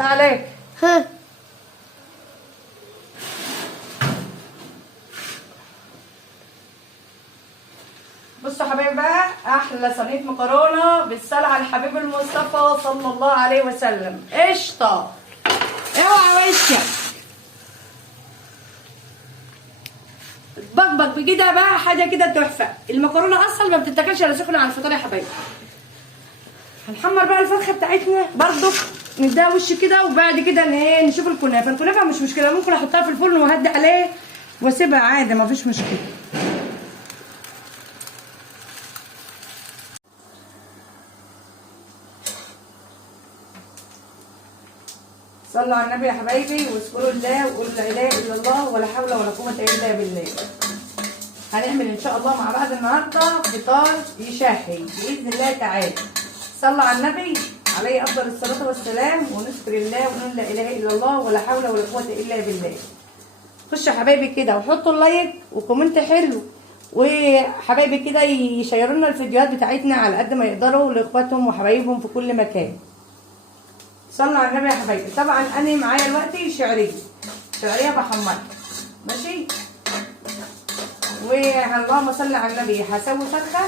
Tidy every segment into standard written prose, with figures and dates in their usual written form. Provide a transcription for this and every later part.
لا عليك. ها بصوا يا حبايبي بقى، احلى صينيه مكرونه بالصلاه على الحبيب المصطفى صلى الله عليه وسلم. قشطه، اوعى وشك بقبق بكده بقى، حاجه كده تحفه. المكرونه اصلا ما بتتاكلش الا سخنه على الفطار يا حبايبي. هنحمر بقى الفرخه بتاعتنا برضو، نديها وش كده، وبعد كده ايه نشوف الكنافه. الكنافه مش مشكله، ممكن احطها في الفرن واهدي عليه واسيبها عادي، ما فيش مشكله. صلوا على النبي يا حبايبي واذكروا الله وقولوا لا اله الا الله ولا حول ولا قوه الا بالله. هنعمل ان شاء الله مع بعض النهارده فطار يشهي باذن الله تعالى. صلوا على النبي عليه افضل الصلاه والسلام، ونذكر الله ونقول لا اله الا الله ولا حول ولا قوه الا بالله. خشوا يا حبايبي كده وحطوا اللايك وكومنت حلو، وحبايبي كده يشيروا لنا الفيديوهات بتاعتنا على قد ما يقدروا لاخواتهم وحبايبهم في كل مكان. صلوا على النبي يا حبايبي. طبعا انا معايا دلوقتي شعريه بحمرها ماشي، اللهم صل على النبي. هسوي فرخه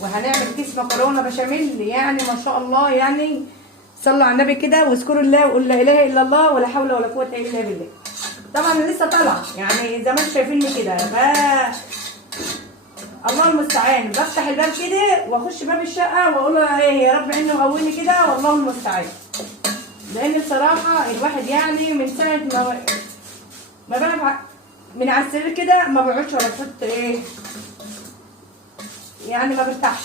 وهنعمل كيس مكرونه بشاميل، يعني ما شاء الله. يعني صلوا على النبي كده واذكروا الله وقولوا لا اله الا الله ولا حول ولا قوه الا بالله. طبعا انا لسه طالعه يعني زي ما انتم شايفيني كده، الله المستعان. بفتح الباب كده واخش باب الشقه واقول ايه يا رب عيني وقويني كده، والله المستعان. لان بصراحه الواحد يعني من ساعه ما بقى من على السرير كده ما بقعدش ولا بحط ايه، يعني ما برتاحش.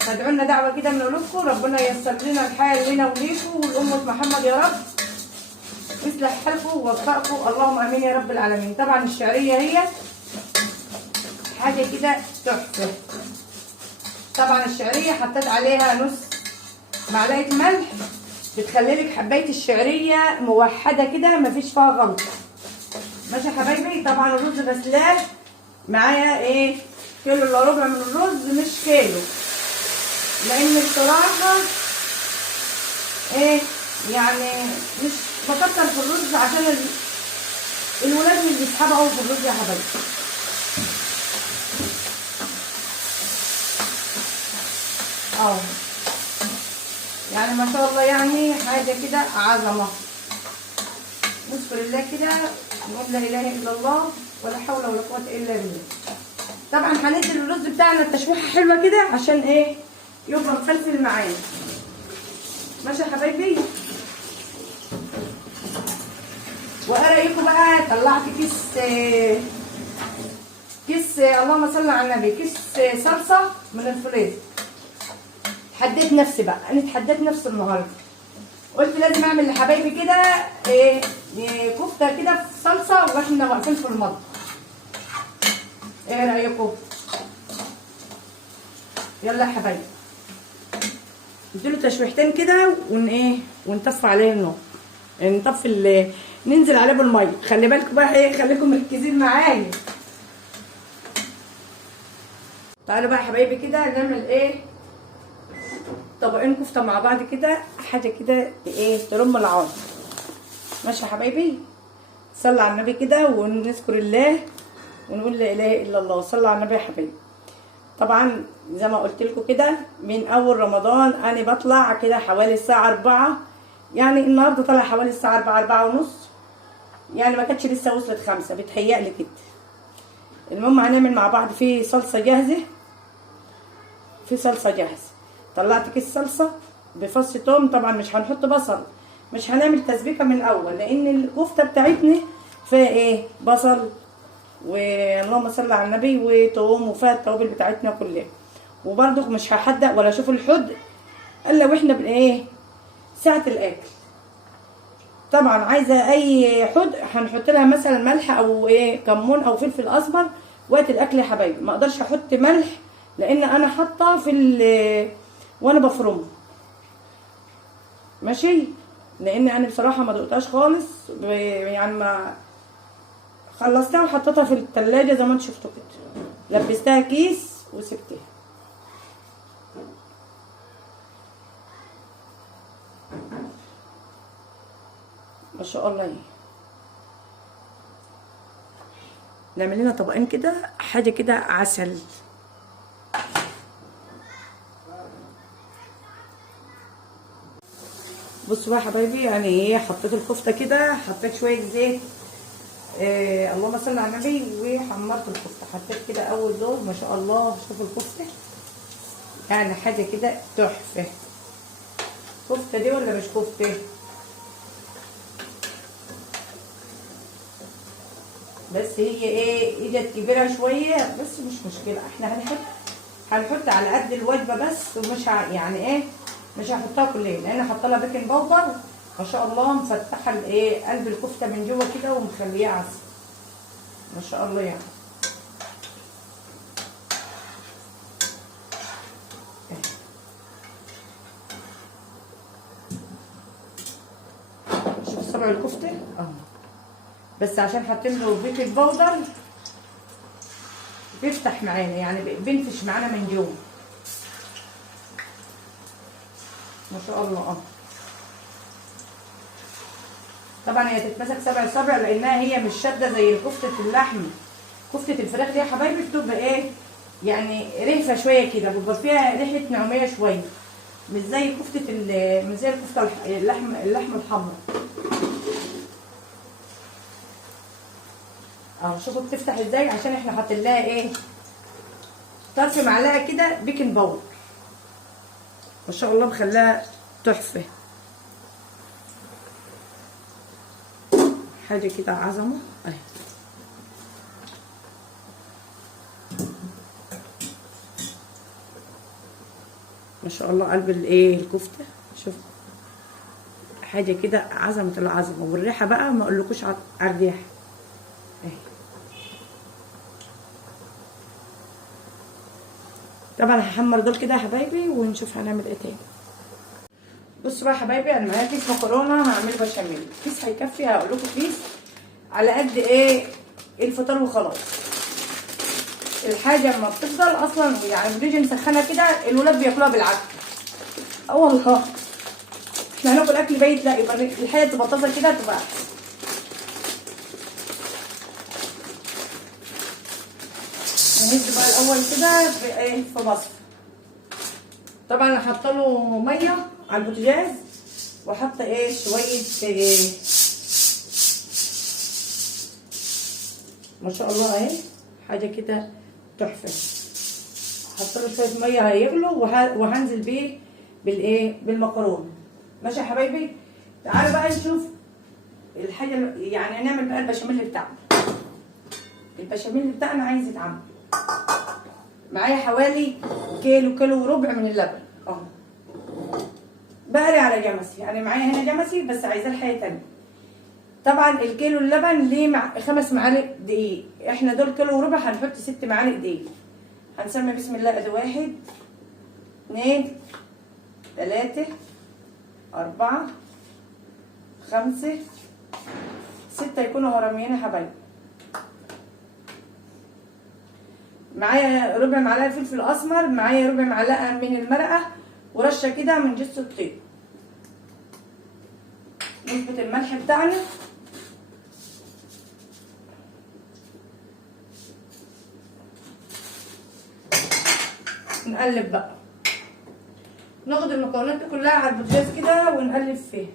فادعوا لنا دعوه كده من قلوبكم، ربنا ييسر لنا الحال لنا وليكم ولامه محمد يا رب، يصلح حالكم ووفقكم، اللهم امين يا رب العالمين. طبعا الشعريه هي حاجه كده تحفه. طبعا الشعريه حطيت عليها نص معلقه ملح، بتخلي لك حبايه الشعريه موحده كده مفيش فيها غلط ماشي يا حبايبي. طبعا الرز غسلاه معايا ايه كيلو الا ربع من الرز، مش كيلو، لان بصراحه ايه يعني مش بكتر في الرز عشان الولاد مش بيسحبوا قوي في الرز يا حبايبي. يعني ما شاء الله، يعني حاجه كده عظمه. نذكر الله كده نقول لا اله الا الله ولا حول ولا قوه الا بالله. طبعا هندي الرز بتاعنا التشويحه حلوه كده عشان ايه يبقى مفلفل معانا ماشي يا حبايبي. وايه رايكم بقى طلعت كيس اللهم صل على النبي، كيس صلصه من الفريزر. اتحديت نفسي بقى، انا اتحديت نفسي النهارده، قلت لازم اعمل لحبايبي كده ايه كفته كده في صلصه واحنا واقفين في المطبخ. ايه رايكم؟ يلا يا حبايبي نديله تشويحتين كده ونطفي عليه النار، ننزل عليه بالميه. خلي بالكم بقى ايه، خليكم مركزين معايا. تعالوا بقى يا حبايبي كده نعمل ايه طبقين كفته مع بعض كده، حاجه كده ايه ترم العظم ماشي يا حبايبي. صلوا على النبي كده ونذكر الله ونقول لا اله الا الله. صلوا على النبي يا حبايبي. طبعا زي ما قلت لكم كده من اول رمضان انا بطلع كده حوالي الساعه 4، يعني النهارده طالع حوالي الساعه 4 ونص، يعني ما كانتش لسه وصلت 5 بتهيألي كده. المهم هنعمل مع بعض في صلصه جاهزه، طلعت كيس صلصه بفص توم. طبعا مش هنحط بصل، مش هنعمل تسبيكه من الاول، لان الكفته بتاعتنا فيها ايه بصل واللهم صل على النبي وتوم، وفيها التوابل بتاعتنا كلها. وبرضك مش هحدق ولا اشوف الحد الا واحنا ساعه الاكل. طبعا عايزه اي حد هنحط لها مثلا ملح او كمون او فلفل اصفر وقت الاكل يا حبايبي. ما اقدرش احط ملح لان انا حاطه وانا بفرمه ماشي، لان انا بصراحه ما دقتهاش خالص، يعني ما خلصتها وحطيتها في التلاجة زي ما انتم شفتوا كده، لبستها كيس وسبتها. ما شاء الله. نعمل لنا طبقين كده، حاجه كده عسل. بصوا بقى يا حبايبي، يعني ايه، حطيت الكفته كده، حطيت شويه زيت، اللهم صل على النبي، وحمرت الكفته. حطيت كده اول دور، ما شاء الله. شوفوا الكفته، يعني حاجه كده تحفه. كفته دي ولا مش كفته؟ بس هي ايه، اجت كبيره شويه، بس مش مشكله. احنا هنحط على قد الوجبه بس، ومش يعني ايه، مش هحطها كلها، لان حاطه لها بيكنج باودر. ما شاء الله مفتحه الايه، قلب الكفته من جوه كده، ومخليها عسل ما شاء الله يعني. شوف سبع الكفته اهو، بس عشان حاطين له بيكنج باودر بيفتح معانا، يعني بينفش معانا من جوه ما شاء الله. طبعا هي تتمسك سبع صابع، لانها هي مش شاده زي كفته اللحم. كفته الفراخ دي يا حبايبي بتبقى ايه، يعني ريحه شويه كده، بيبقى فيها ريحه نعوميه شويه، مش زي الكفته اللحم الحمراء. اهو شوفوا بتفتح ازاي، عشان احنا حاطين لها ايه، طرف معلقه كده بيكنج باودر. ما شاء الله مخليها تحفه، حاجه كده عظمه اهي. ما شاء الله قلب الايه الكفته، شوف حاجه كده عظمه العظمه. والريحه بقى ما اقولكوش على الريحه اهي. طبعا هحمر دول كده يا حبايبي، ونشوف هنعمل ايه تاني. بصوا بقى يا حبايبي، انا معايا كيس مكرونه هعمل بشاميل. كيس هيكفي، هقول لكم كيس على قد ايه الفطار وخلاص. الحاجه اما بتفضل اصلا يعني بنيجي نسخنها كده، الولاد بياكلوها بالعافيه. اه والله، احنا هناكل اكل بيت، لا يبقى الحاجه تبقى طازه كده تبقى احسن. نهز بقى الاول كده في ايه، في مصر. طبعا انا حاطه له ميه على البوتاجاز، وحاطه ايه شويه إيه، ما شاء الله اهي، حاجه كده تحفه. حاطه له شويه ميه هيغلوا، وهنزل بيه بالايه، بالمكرونه. ماشي يا حبايبي، تعالوا بقى نشوف الحاجه، يعني هنعمل بقى البشاميل بتاعنا. البشاميل بتاعنا عايز يتعمل. معايا حوالي كيلو وربع من اللبن اهو، بقري على جمسي، يعني معايا هنا جمسي، بس عايزاه حاجه تانيه. طبعا الكيلو اللبن ليه 5 معالق دقيق، احنا دول كيلو وربع، هنحط 6 معالق دقيق. هنسمي بسم الله، ادي 1 2 3 4 5 6، يكونوا هرميين يا حبايبي. معايا ربع معلقه فلفل اسمر، معايا ربع معلقه من المرقه، ورشه كده من جوز الطيب. نظبط الملح بتاعنا، نقلب بقى. ناخد المكونات دي كلها على البوتاجاز كده ونقلب فيها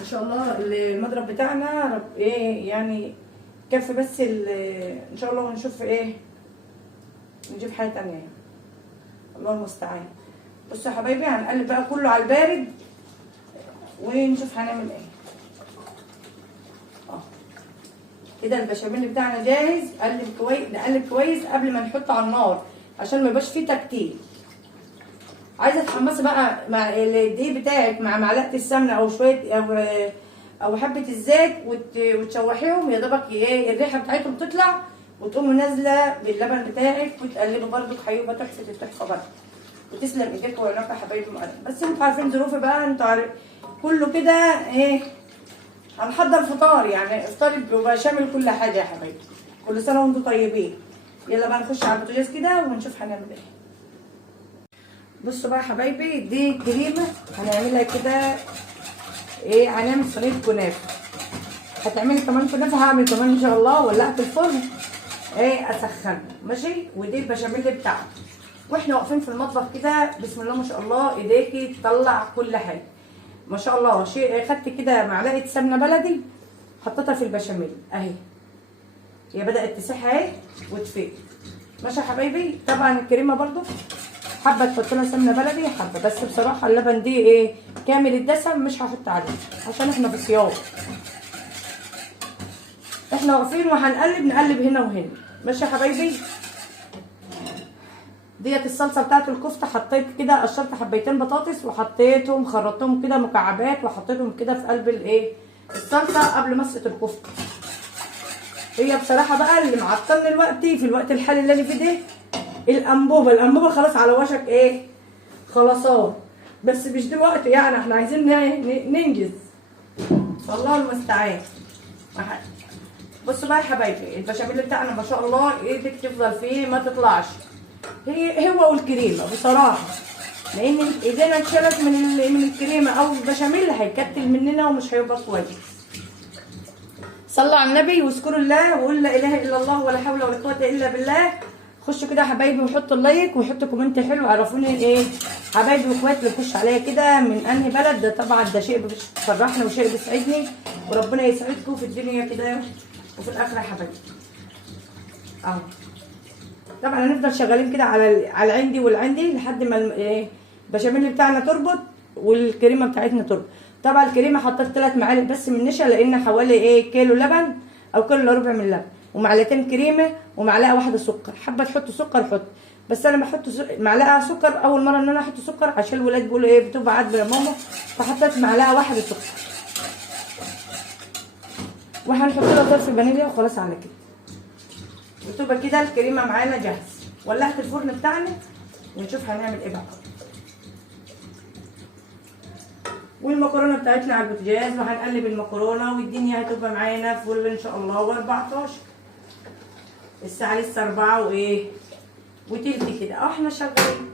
ان شاء الله. المضرب بتاعنا ايه يعني كفي، بس ان شاء الله. ونشوف ايه، نجيب حاجه تانيه يعني. الله المستعان. بصوا يا حبايبي، هنقلب بقى كله على البارد، ونشوف هنعمل ايه. كده البشاميل بتاعنا جاهز. نقلب كويس قبل ما نحطه على النار، عشان ما يبقاش فيه تكتيل. عايزه تحمصي بقى مع الدقيق بتاعك مع معلقه السمنه، او شويه او حبه الزيت، وتشوحيهم يا دوبك ايه الريحه بتاعتهم تطلع، وتقومي نازله باللبن بتاعك، وتقلبي برده، هيبقى تحفه التحفه برده. وتسلم ايديكم وعينكم يا حبايبي مقلب. بس انتوا عارفين ظروفي بقى، انتوا عارفين كله كده ايه، هنحضر فطار، يعني افطار بيبقى شامل كل حاجه يا حبايبي. كل سنه وانتم طيبين. يلا بقى نخش على البوتاجاز كده ونشوف هنعمل ايه. بصوا بقى يا حبايبي، دي كريمه هنعملها كده ايه هنعمل صينيه كنافه. هتعملي كمان كنافه، هعمل كمان ان شاء الله. ولعت الفرن ايه اسخنه ماشي. ودي البشاميل بتاعته. واحنا واقفين في المطبخ كده بسم الله ما شاء الله، ايديكي تطلع كل حاجه ما شاء الله. خدت كده معلقه سمنه بلدي حطيتها في البشاميل اهي، هي بدات تسيح اهي وتفيق ماشي يا حبايبي. طبعا الكريمه برضو حابه تحط لها سمنه بلدي حابه، بس بصراحه اللبن دي ايه كامل الدسم مش هحط عليه عشان احنا في صيام. احنا واقفين وهنقلب نقلب هنا وهنا ماشي يا حبايبي. ديت الصلصه بتاعت الكفته. حطيت كده قشرت حبيتين بطاطس وحطيتهم خرطتهم كده مكعبات وحطيتهم كده في قلب الايه الصلصه قبل مسقه الكفته. هي بصراحه بقى اللي معطلني الوقت في الوقت الحالي اللي انا فيه ده الانبوبه خلاص على وشك ايه خلاصات، بس مش دلوقتي يعني احنا عايزين ننجز والله المستعان. بصوا بقى يا حبايبي البشاميل بتاعنا ما شاء الله ايدك تفضل فيه ما تطلعش. هو والكريمه بصراحه، لان ايدينا اتشالت من الكريمه او البشاميل هيكتل مننا ومش هيبقى كويس. صلوا على النبي واذكروا الله وقول لا اله الا الله ولا حول ولا قوه الا بالله. خشوا كده يا حبايبي وحطوا اللايك وحطوا كومنت حلو عرفوني ايه حبايبي واخواتي اللي بيخش عليا كده من انهي بلد. ده طبعا ده شيء بيفرحني وشيء بيسعدني وربنا يسعدكم في الدنيا كده وفي الاخره يا حبايبي. اهو طبعا هنفضل شغالين كده على العندي والعندي لحد ما البشاميل بتاعنا تربط والكريمه بتاعتنا تربط. طبعا الكريمه حطيت 3 معالق بس من نشا لان حوالي ايه كيلو لبن او كيلو الا ربع من اللبن ومعلقتين كريمه ومعلقه واحده سكر. حابه تحطوا سكر حط، بس انا بحط معلقه سكر اول مره ان انا احط سكر عشان الولاد بيقولوا ايه بتبقى عادبه يا ماما، فحطيت معلقه واحده سكر. وهنحط لها ظرف فانيليا وخلاص على كده وتبقى كده الكريمه معانا جاهزه. ولعت الفرن بتاعنا ونشوف هنعمل ايه بقى. والمكرونه بتاعتنا على البوتاجاز وهنقلب المكرونه والدنيا هتبقى معانا فل ان شاء الله. و14 الساعه لسه 4 وايه وتلت كده احنا شغالين.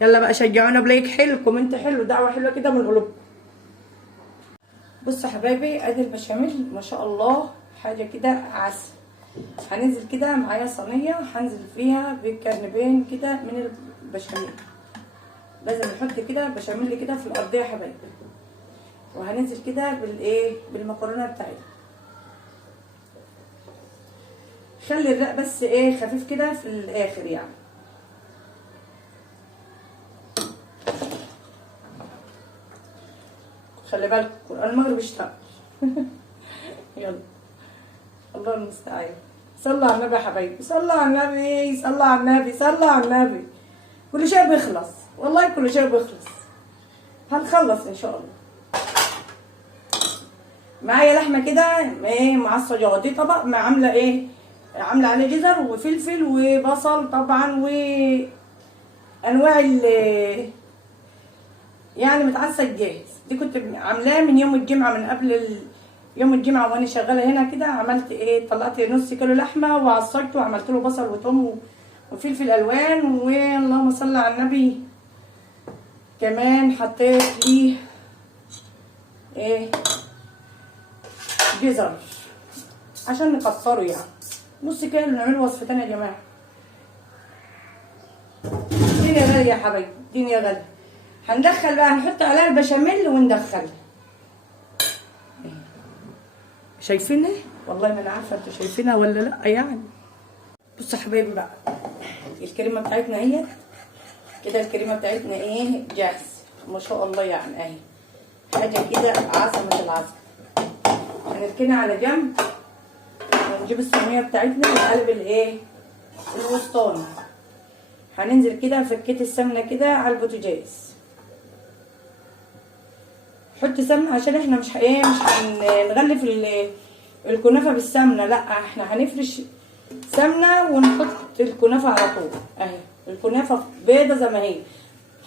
يلا بقى شجعونا بلايك حلو كومنت حلو دعوه حلوه كده من قلوبكم. بصوا يا حبايبي ادي البشاميل ما شاء الله حاجه كده عسل. هننزل كده معايا صينيه هنزل فيها بكرنبين كده من البشاميل. لازم نحط كده بشاميل كده في الارضيه يا حبايبي. وهننزل كده بالايه بالمكرونه بتاعتنا. خلي الرق بس ايه خفيف كده في الاخر يعني. خلي بالكم قرآن المغرب اشتغل. يلا الله المستعان. صلوا على النبي يا حبايبي صلوا على النبي صلوا على النبي صلوا على النبي. كل شيء بيخلص والله كل شيء بيخلص. هنخلص ان شاء الله. معايا لحمه كده ايه معصجه. دي طبق عامله ايه عامله عليه جزر وفلفل وبصل طبعا وانواع يعني متعصج جاهز. دي كنت عاملاه من يوم الجمعه من قبل يوم الجمعه وانا شغاله هنا كده. عملت ايه طلعت نص كيلو لحمه وعصجته وعملت له بصل وثوم وفلفل الوان واللهم صل على النبي. كمان حطيت ليه ايه جزر عشان نكسره يعني نص كيلو. نعمل وصفه تانيه يا جماعه. الدنيا غاليه يا حبايبي الدنيا غاليه. هندخل بقى هنحط عليها البشاميل وندخلها. شايفينها والله ما انا عارفه انتوا شايفينها ولا لا يعني. بصوا يا حبايبي بقى الكريمه بتاعتنا اهي كده. الكريمه بتاعتنا ايه جاهزه ما شاء الله يعني اهي حاجه كده عظمه العظمه. هنركنها على جنب ونجيب الصينيه بتاعتنا ونقلب الايه الوسطاني. هننزل كده فكيت السمنه كده على البوتاجاز. حط سمنه عشان احنا مش هنغلف الكنافه بالسمنه، لا احنا هنفرش سمنه ونحط الكنافه على طول اهي. الكنافه بيضه زي ما هي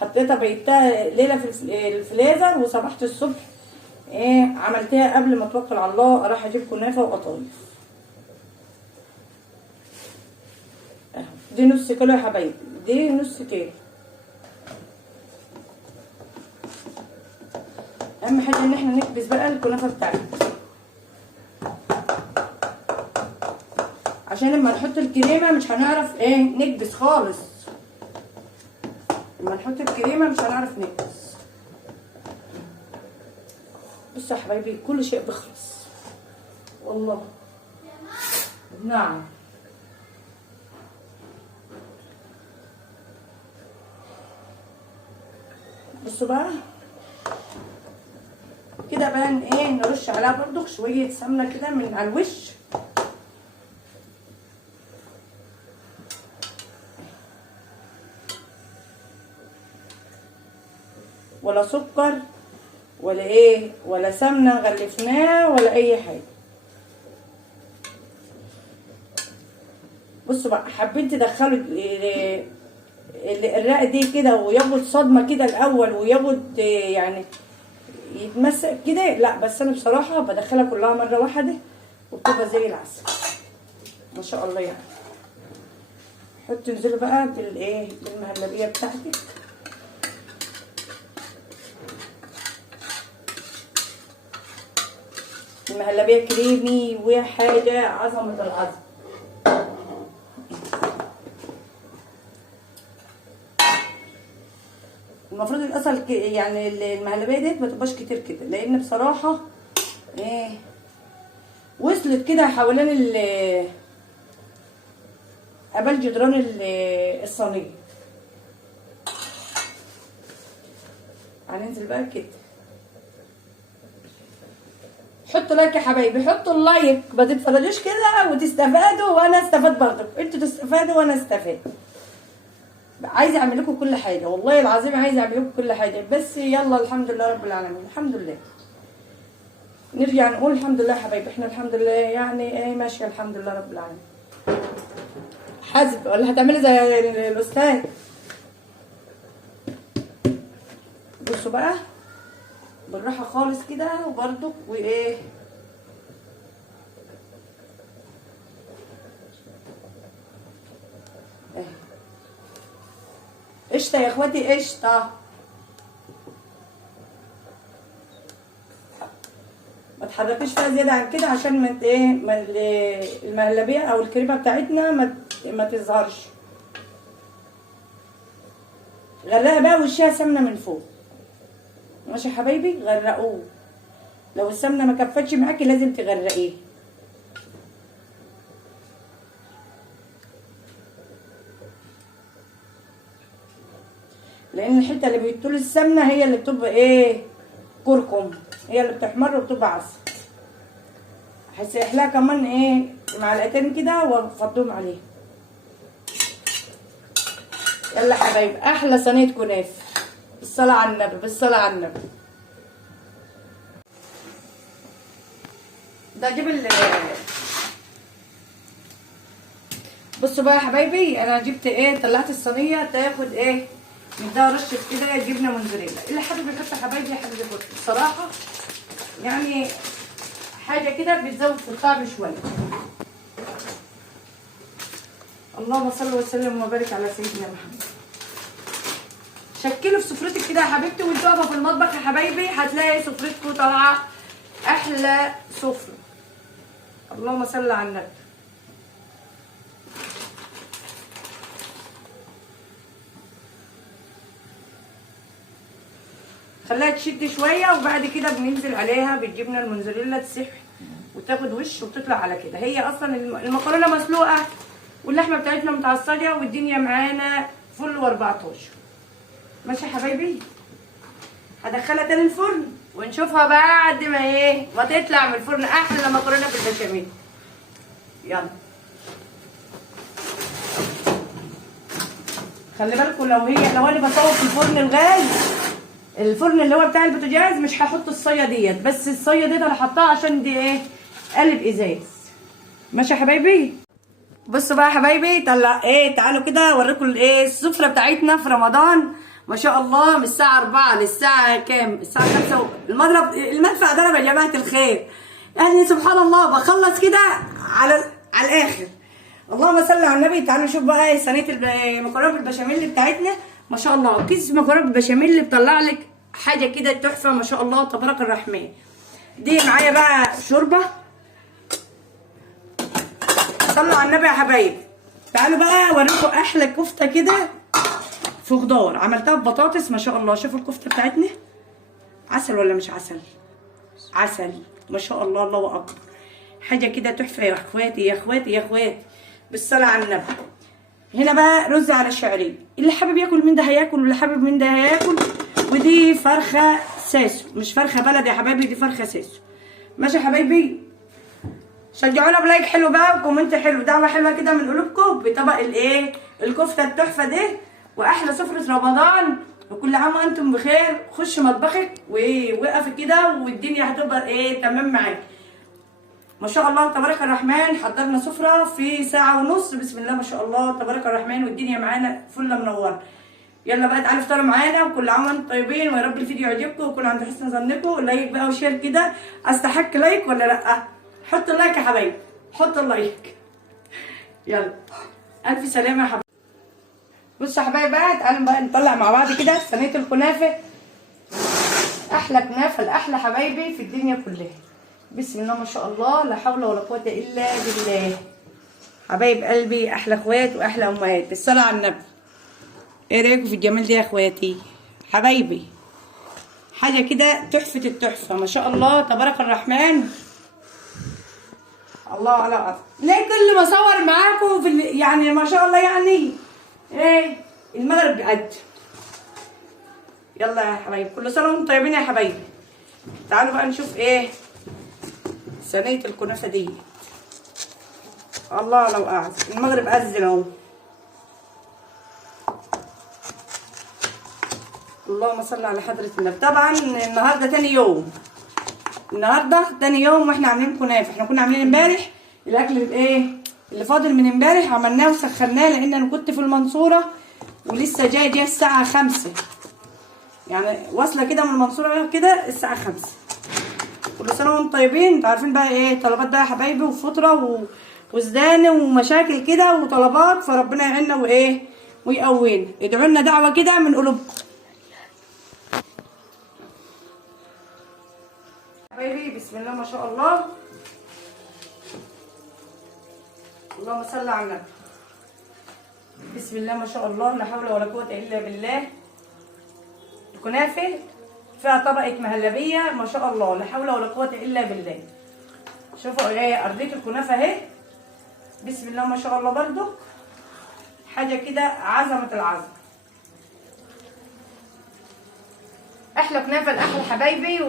حطيتها بيتها ليله في الفريزر وصبحت الصبح ايه عملتها قبل ما اتوكل على الله اروح اجيب كنافه وقطايف. دي نص كيلو يا حبايبي دي نص كيلو. اهم حاجه ان احنا نكبس بقى الكنافه بتاعتنا، عشان لما نحط الكريمه مش هنعرف ايه نكبس خالص. لما نحط الكريمه مش هنعرف نكبس. بصوا يا حبايبي كل شيء بيخلص والله. نعم بصوا بقى كده بقى ايه، نرش عليها برضو شويه سمنه كده من على الوش. ولا سكر ولا ايه ولا سمنه غلفناه ولا اي حاجه. بصوا بقى حابين تدخلوا الرق دي كده وياخد صدمه كده الاول وياخد يعني يتمسك كده، لا بس انا بصراحه بدخلها كلها مره واحده وبتبقى زي العسل ما شاء الله. يعني حطي انزلي بقى بالايه بالمهلبيه بتاعتك. المهلبيه كريمي وحاجه عظمه العظم. المفروض الاصل يعني المهلبيه ديت ما تبقاش كتير كده، لان بصراحه ايه وصلت كده حوالين قبل جدران الصينيه. هننزل بقى كده. حطوا لايك يا حبايبي، حطوا اللايك، ما تتفرجوش كده وتستفادوا وانا استفاد برضه، انتوا تستفادوا وانا استفاد. عايزه اعمل لكم كل حاجه والله العظيم، عايزه اعمل لكم كل حاجه، بس يلا الحمد لله رب العالمين. الحمد لله نرجع نقول الحمد لله يا حبايبي، احنا الحمد لله يعني ايه ماشيه الحمد لله رب العالمين. حاسب ولا هتعملي زي الاستاذ؟ بصوا بقى بالراحه خالص كده وبرده وايه قشطه يا اخواتي قشطه. ما تحركيش فيها زياده عن كده عشان ما ايه المهلبيه او الكريمه بتاعتنا ما تظهرش. غرقها بقى وشها سمنه من فوق ماشي يا حبايبي، غرقوه. لو السمنه ما كفتش معاكي لازم تغرقيه. لان الحته اللي بيطول السمنه هي اللي بتبقى ايه كركم، هي اللي بتحمر وبتبقى عسل. هسيح لها كمان ايه معلقتين كده وافضهم عليها. يلا حبايبي احلى صينيه كنافه بالصلاه على النبي، بالصلاه على النبي. ده اجيب بصوا بقى يا حبايبي، انا جبت ايه طلعت الصينيه تاخد ايه من ده رشه كده جبنه موزاريلا. اللي حابب يحط يا حبايبي يا حبايبي يحط بصراحه، يعني حاجه كده بتزود في الطعم شويه. اللهم صل وسلم وبارك على سيدنا محمد. شكلوا في سفرتك كده يا حبيبتي وانتوا واقفه في المطبخ يا حبايبي، هتلاقي سفرتكم طالعه احلى سفره. اللهم صل على النبي. خليها تشد شويه وبعد كده بننزل عليها بالجبنه الموزاريلا تسيح وتاخد وش وتطلع على كده. هي اصلا المكرونه مسلوقه واللحمه بتاعتنا متعصجه والدنيا معانا فل و14 ماشي يا حبايبي. هدخلها تاني الفرن ونشوفها بعد ما ايه ما تطلع من الفرن احلى مكرونه بالبشاميل. يلا خلي بالكم لو انا بصور في الفرن الغاز، الفرن اللي هو بتاع البوتاجاز، مش هحط الصيه ديت، بس الصيه ديت انا حطاها عشان دي ايه قالب ازاز ماشي يا حبايبي. بصوا بقى يا حبايبي تعالوا كده اوريكم الايه السفره بتاعتنا في رمضان ما شاء الله. من الساعه 4 للساعه كام؟ الساعه 5 المدفع ضرب يا جماعه الخير. يعني سبحان الله بخلص كده على الاخر. اللهم صل على النبي. تعالوا نشوف بقى صينيه المكرونه بالبشاميل بتاعتنا ما شاء الله. كيس مكرونه بالبشاميل بيطلع لك حاجه كده تحفه ما شاء الله تبارك الرحمن. دي معايا بقى شوربه. صلوا على النبي يا حبايبي. تعالوا بقى اوريكم احلى كفته كده في خضار، عملتها ببطاطس ما شاء الله. شوفوا الكفته بتاعتنا عسل ولا مش عسل؟ عسل ما شاء الله، الله اكبر. حاجه كده تحفه يا اخواتي يا اخواتي يا اخواتي، بالصلاه على النبي. هنا بقى رز على الشعريه، اللي حابب ياكل من ده هياكل واللي حابب من ده هياكل. ودي فرخه ساسو، مش فرخه بلد يا حبايبي، دي فرخه ساسو. ماشي يا حبايبي، شجعونا بلايك حلو بقى وكومنت حلو، دعوه حلوه كده من قلوبكم بطبق الايه الكفته التحفه دي واحلى سفره رمضان. وكل عام وانتم بخير. خش مطبخك ووقفي كده والدنيا هتبقى ايه تمام معاك ما شاء الله تبارك الرحمن. حضرنا سفره في ساعه ونص، بسم الله ما شاء الله تبارك الرحمن، والدنيا معانا فله منوره. يلا بقى تعالوا افطروا معانا، وكل عام وانتم طيبين، ويا رب الفيديو يعجبكم ويكون عند حسن ظنكم. لايك بقى وشير كده، استحق لايك ولا لا؟ حط اللايك يا حبايبي، حط اللايك. يلا الف سلامه يا حبايبي. بصوا يا حبايبي بقى، تعالوا بقى نطلع مع بعض كده صينيه الكنافه. احلى كنافه لاحلى حبايبي في الدنيا كلها. بسم الله ما شاء الله، لا حول ولا قوه الا بالله. حبايب قلبي، احلى اخوات واحلى امهات، بالصلاه على النبي. ايه رايكم في الجمال ده يا اخواتي حبايبي؟ حاجه كده تحفه التحفه ما شاء الله تبارك الرحمن. الله على أكبر. ليه كل ما اصور معاكم في يعني ما شاء الله يعني ايه المغرب بيعد. يلا يا حبايبي، كل سنه وانتم طيبين يا حبايبي. تعالوا بقى نشوف ايه صينيه الكنافه دي. الله لو قعد المغرب اذن اهو. اللهم صل على حضره النبي. طبعا النهارده تاني يوم، النهارده تاني يوم واحنا عاملين كنافه. احنا كنا عاملين امبارح الاكل الايه اللي فاضل من امبارح، عملناه وسخناه لان انا كنت في المنصوره ولسه جايه الساعه 5، يعني واصله كده من المنصوره كده الساعه 5. كل سنه وانتم طيبين. انتوا عارفين بقى ايه طلبات بقى يا حبايبي، وفطره وزدان ومشاكل كده وطلبات، فربنا يعيننا وايه ويقوينا. ادعوا لنا دعوه كده من قلوبكم حبايبي. بسم الله ما شاء الله، اللهم صل على النبي. بسم الله ما شاء الله، لا حول ولا قوه الا بالله. الكنافه فيها طبقه مهلبيه ما شاء الله، لا حول ولا قوه الا بالله. شوفوا ايه ارضيه الكنافه اهي، بسم الله ما شاء الله. برضو حاجه كده عظمه العظمه. احلى كنافه لاحلى حبايبي.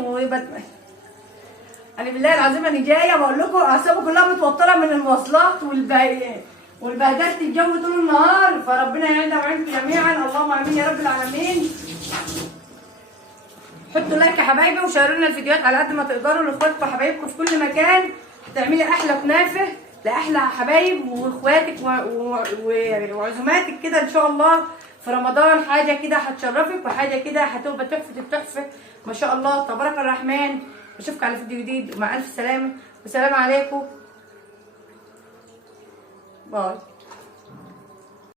انا بالله العظيم انا جايه بقول لكم اعصابي كلها متوتره من المواصلات والبهدله الجو طول النهار، فربنا يعيننا ويعينكم جميعا، اللهم امين يا رب العالمين. حطوا لايك يا حبايبي وشيروا لنا الفيديوهات على قد ما تقدروا لاخواتكم وحبايبكم في كل مكان. تعملي احلى كنافه لاحلى حبايب واخواتك وعزوماتك كده ان شاء الله في رمضان. حاجه كده هتشرفك وحاجه كده هتبقى تحفه التحفه ما شاء الله تبارك الرحمن. اشوفكم على فيديو جديد ومع الف سلامه، والسلام عليكم. باي.